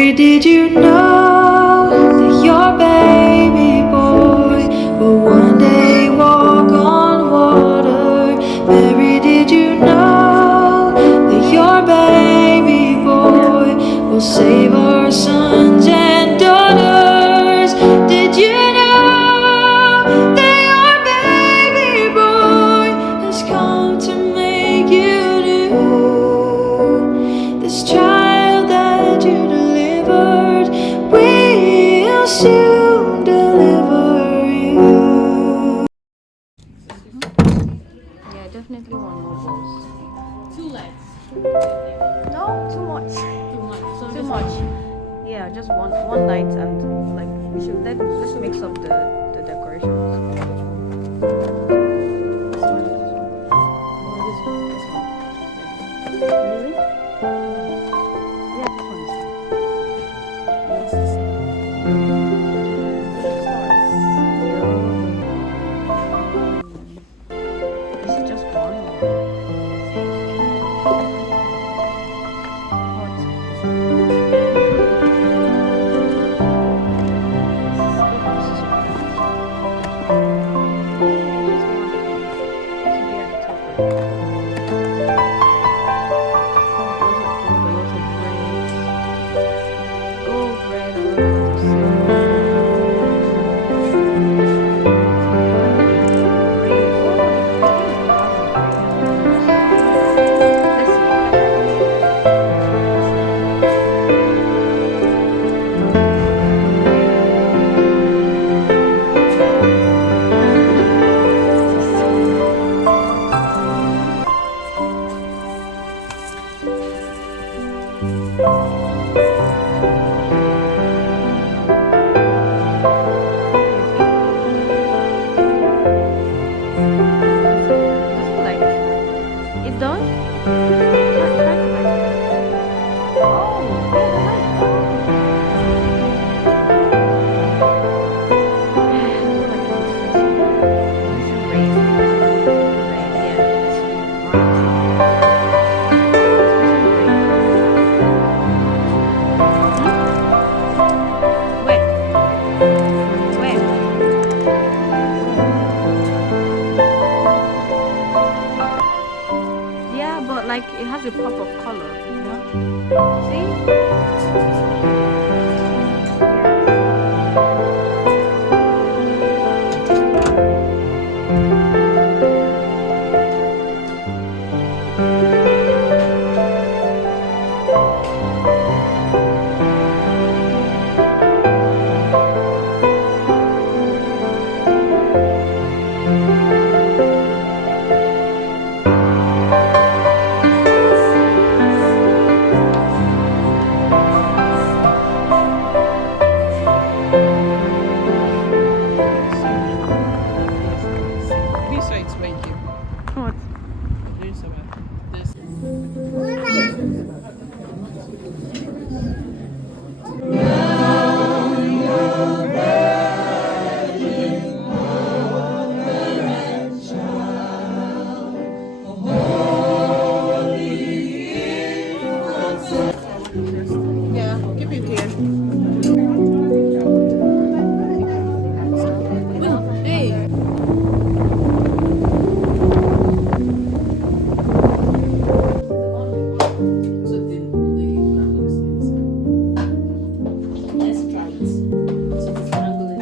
Did you know that your baby boy will one day walk on water? Mary, did you know that your baby boy will save our sons and daughters? Did you know that your baby boy has come to make you new? This child that you delivered will soon deliver you. Yeah, definitely want more balls. 2 legs. No, too much. Too much. So Too just much. Yeah, just one night and like we should let's mix up the decorations. This one. No, this one. Really? Yeah, this one is fine. It's the same. Stars. This is just one. It does? Try to like. Oh, yeah, the light. Yeah, but like it has a pop of color, you know? See? Besides, thank you. What? There's about this. Yeah, keep it here. Hey. Let's try it. So the triangle is.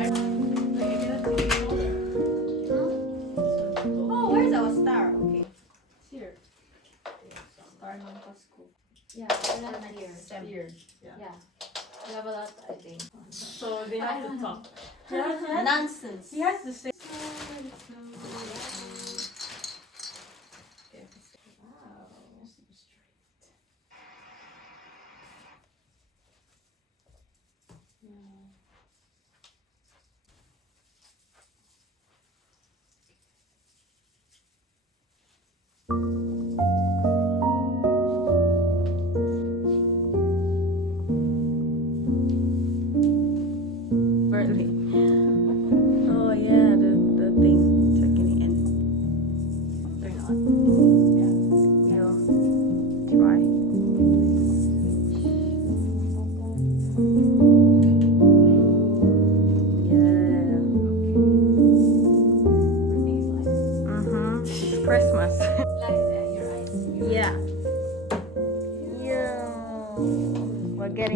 Oh, where's our star? Okay. It's here. Star number school. Yeah, here. Yeah. We have a lot, I think. So they have to talk. Nonsense. He has to say. Early. Oh yeah, the thing checking in.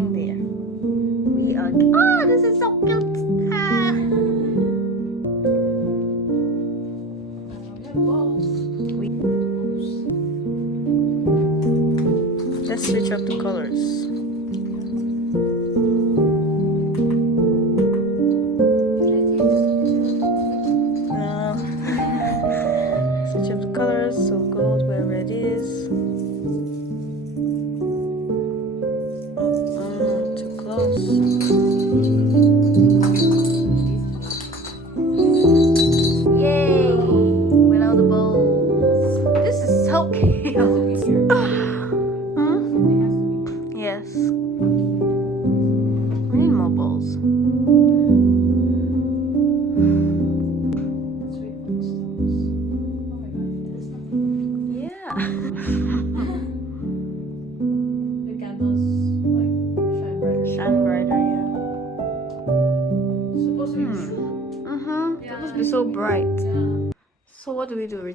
going there. We are. Oh, this is so cute. Ah. Let's switch up the colors. Switch up the colors. So gold wherever it is. Too close. Yay! Without the balls. This is so cute. Yes. We need more balls. Yeah. The candles like shine brighter. Shine brighter, yeah. It's supposed to be true. It's supposed to be so bright. Yeah. So what do we do?